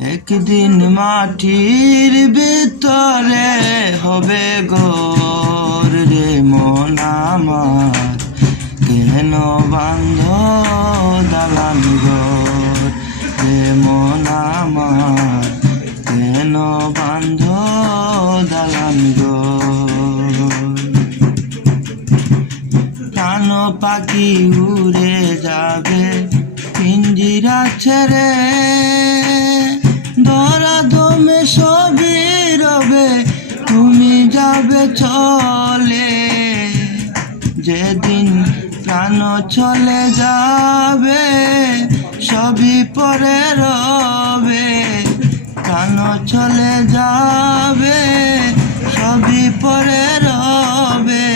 একদিন মাটির ভিতরে হবে ঘর রে মন আমার, কেন বান্ধ দালান ঘর রে মন আমার, কেন বান্ধ দালান ঘর। প্রাণ পাখি উড়ে যাবে পিঞ্জিরা ছেড়ে, ধরা দমে সবই রবে তুমি যাবে চলে। যেদিন প্রাণ চলে যাবে সবই পরে রবে, প্রাণ চলে যাবে সবই পরে রবে।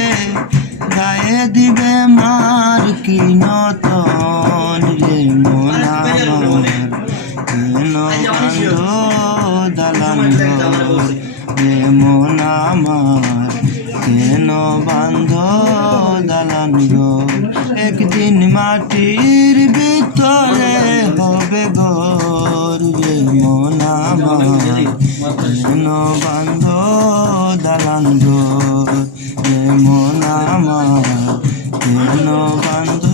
গায়ে দিবে মার কি নতন রে মন আমার, কেন বান্ধ দালান ঘর রে মন আমার, কেন বান্ধ দালান ঘর। একদিন মাটির ভিতরে হবে ঘর রে মন আমার, কেন বান্ধ দালান ঘর রে মন আমার, কেন বান্ধ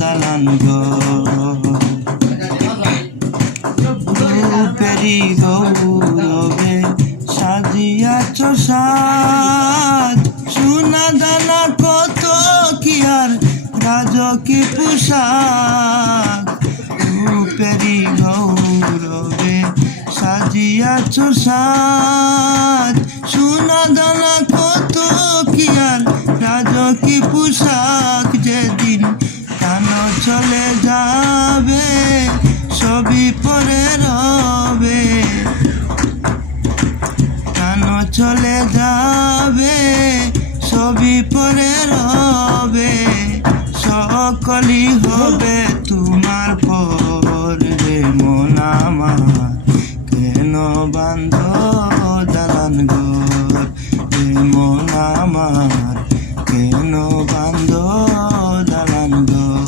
দালান ঘর। রূপেরি গৌরবে সাজিয়াছ সাজ, সোনা দানা কত কি আর রাজকী পোশাক। রূপেরি গৌরবে সাজিয়াছ সাজ, সোনা দানা কত কি আর রাজকী পোশাক। যেদিন প্রাণ চলে যাবে সবই পরে রবে, প্রাণ চলে যাবে সবই পরে রবে। সকলই হবে তোমার পর রে মন আমার, কেন বান্ধ দালান ঘর রে মন আমার, কেন বান্ধ দালান ঘর।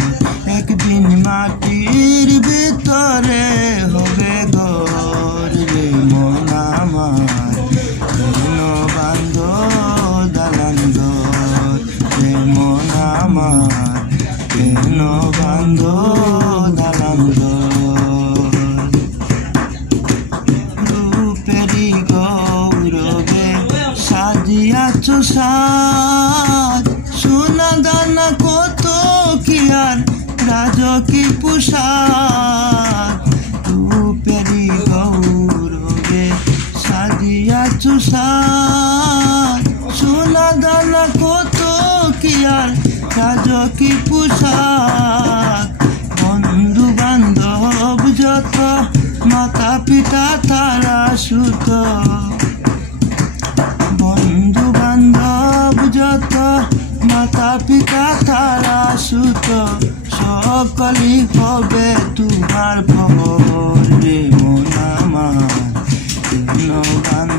একদিন মাটির ভিতরে হবে ঘর রে মন আমার, কেন বান্ধ দালান ঘর রে মন আমার, কেন বান্ধ দালান ঘর। রূপেরি গৌরবে সাজিয়াছ সাজ, সোনা দানা কত কি আর রাজকী পোশাক। রূপেরি গৌরবে সাজিয়াছ সাজ, সোনা দানা কত কি আর রাজকী পোশাক। বন্ধু বান্ধব যত মাতা পিতা তারা সুত, বন্ধু বান্ধব যত মাতা পিতা তারা সুত। সকলই হবে তোমার পর রে মন আমার, কেন বান্ধ